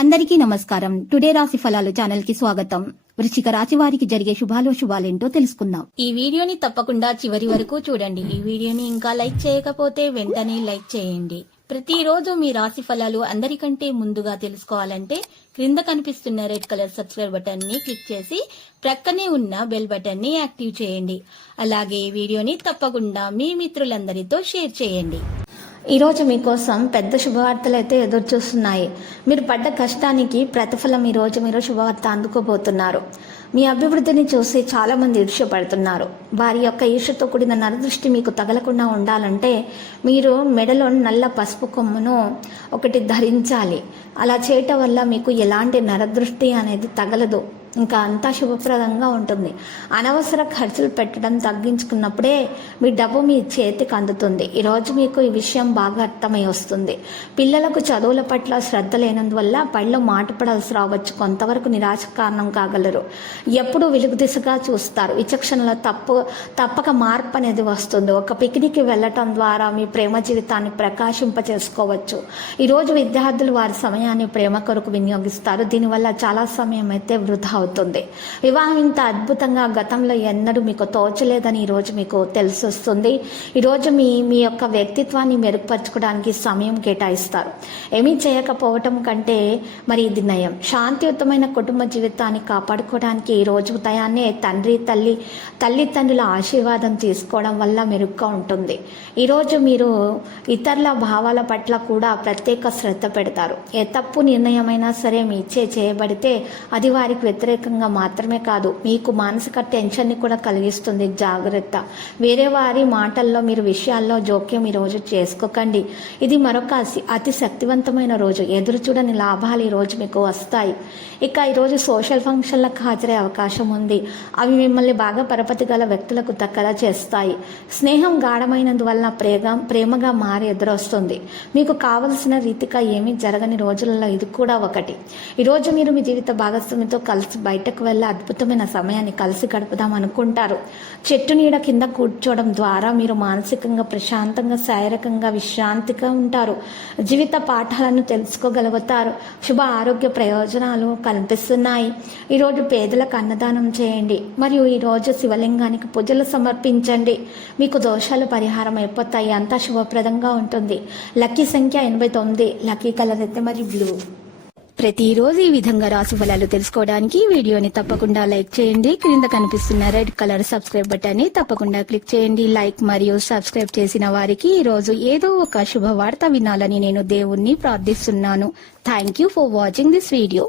అందరికీ నమస్కారం. టుడే రాశి ఫలాలు ఛానల్ కి స్వాగతం. వృశ్చిక రాశి వారికి జరిగే శుభాలేంటో తెలుసుకుందాం. ఈ వీడియోని తప్పకుండా చివరి వరకు చూడండి. ఈ వీడియోని ఇంకా లైక్ చేయకపోతే వెంటనే లైక్ చేయండి. ప్రతిరోజు మీ రాశి ఫలాలు అందరికంటే ముందుగా తెలుసుకోవాలంటే క్రింద కనిపిస్తున్న రెడ్ కలర్ సబ్స్క్రైబ్ బటన్ ని క్లిక్ చేసి ప్రక్కనే ఉన్న బెల్ బటన్ ని యాక్టివ్ చేయండి. అలాగే ఈ వీడియోని తప్పకుండా మీ మిత్రులందరితో షేర్ చేయండి. ఈరోజు మీకోసం పెద్ద శుభవార్తలు అయితే ఎదురు చూస్తున్నాయి. మీరు పడ్డ కష్టానికి ప్రతిఫలం ఈరోజు మీరు శుభవార్త అందుకోబోతున్నారు. మీ అభివృద్ధిని చూసి చాలా మంది ఈర్ష్యపడుతున్నారు. వారి యొక్క ఈర్ష్యతో కూడిన నరదృష్టి మీకు తగలకుండా ఉండాలంటే మీరు మెడలో నల్ల పసుపు కొమ్మును ఒకటి ధరించాలి. అలా చేయటం వల్ల మీకు ఎలాంటి నరదృష్టి అనేది తగలదు. ఇంకా అంతా శుభప్రదంగా ఉంటుంది. అనవసర ఖర్చులు పెట్టడం తగ్గించుకున్నప్పుడే మీ డబ్బు మీ చేతికి అందుతుంది. ఈరోజు మీకు ఈ విషయం బాగా అర్థమై వస్తుంది. పిల్లలకు చదువుల పట్ల శ్రద్ధ లేనందువల్ల పళ్ళు మాటపడాల్సి రావచ్చు. కొంతవరకు నిరాశ కారణం కాగలరు. ఎప్పుడు వెలుగు దిశగా చూస్తారు. విచక్షణలో తప్పక మార్పు అనేది వస్తుంది. ఒక పిక్నిక్కి వెళ్ళటం ద్వారా మీ ప్రేమ జీవితాన్ని ప్రకాశింపచేసుకోవచ్చు. ఈరోజు విద్యార్థులు వారి సమయాన్ని ప్రేమ కొరకు వినియోగిస్తారు. దీనివల్ల చాలా సమయం అయితే వృధా అవుతుంది. వివాహం ఇంత అద్భుతంగా గతంలో ఎన్నడూ మీకు తోచలేదని ఈరోజు మీకు తెలిసి వస్తుంది. ఈరోజు మీ యొక్క వ్యక్తిత్వాన్ని మెరుగుపరచుకోవడానికి సమయం కేటాయిస్తారు. ఏమీ చేయకపోవటం కంటే మరి ఇది నయం. శాంతియుతమైన కుటుంబ జీవితాన్ని కాపాడుకోవడానికి ఈరోజు ఉదయాన్నే తల్లిదండ్రుల ఆశీర్వాదం తీసుకోవడం వల్ల మెరుగ్గా ఉంటుంది. ఈరోజు మీరు ఇతరుల భావాల పట్ల కూడా ప్రత్యేక శ్రద్ధ పెడతారు. ఏ తప్పు నిర్ణయమైనా సరే మీ చేయబడితే అది వారికి వ్యతిరేకంగా మాత్రమే కాదు, మీకు మానసిక టెన్షన్ని కూడా కలిగిస్తుంది. జాగ్రత్త. వేరే వారి మాటల్లో మీరు విషయాల్లో జోక్యం ఈరోజు చేసుకోకండి. ఇది మరొక అతి శక్తివంతమైన రోజు. ఎదురు చూడని లాభాలు ఈరోజు మీకు వస్తాయి. ఇక ఈరోజు సోషల్ ఫంక్షన్లకు హాజరయ్యే అవకాశం ఉంది. అవి మిమ్మల్ని బాగా పరపతి గల వ్యక్తులకు దక్కలా చేస్తాయి. స్నేహం గాఢమైనందువలన ప్రేమగా మారి ఎదురొస్తుంది. మీకు కావలసిన రీతిగా ఏమీ జరగని రోజులలో ఇది కూడా ఒకటి. ఈరోజు మీరు మీ జీవిత భాగస్వామితో కలిసి బయటకు వెళ్ళే అద్భుతమైన సమయాన్ని కలిసి గడుపుదాం అనుకుంటారు. చెట్టు నీడ కింద కూర్చోవడం ద్వారా మీరు మానసికంగా ప్రశాంతంగా శారీరకంగా విశ్రాంతిగా ఉంటారు. జీవిత పాఠాలను తెలుసుకోగలుగుతారు. శుభ ఆరోగ్య ప్రయోజనాలు కనిపిస్తున్నాయి. ఈరోజు పేదలకు అన్నదానం చేయండి. మరియు ఈరోజు శివలింగానికి పూజలు సమర్పించండి. మీకు దోషాలు పరిహారం అయిపోతాయి. అంతా శుభప్రదంగా ఉంటుంది. లక్కీ సంఖ్య 89. లక్కీ కలర్ అయితే మరి బ్లూ. ప్రతిరోజు ఈ విధంగా రాశి ఫలాలు తెలుసుకోవడానికి వీడియోని తప్పకుండా లైక్ చేయండి. క్రింద కనిపిస్తున్న రెడ్ కలర్ సబ్స్క్రైబ్ బటన్ ని తప్పకుండా క్లిక్ చేయండి. లైక్ మరియు సబ్స్క్రైబ్ చేసిన వారికి ఈ రోజు ఏదో ఒక శుభవార్త వినాలని నేను దేవుణ్ణి ప్రార్థిస్తున్నాను. Thank you for watching this video.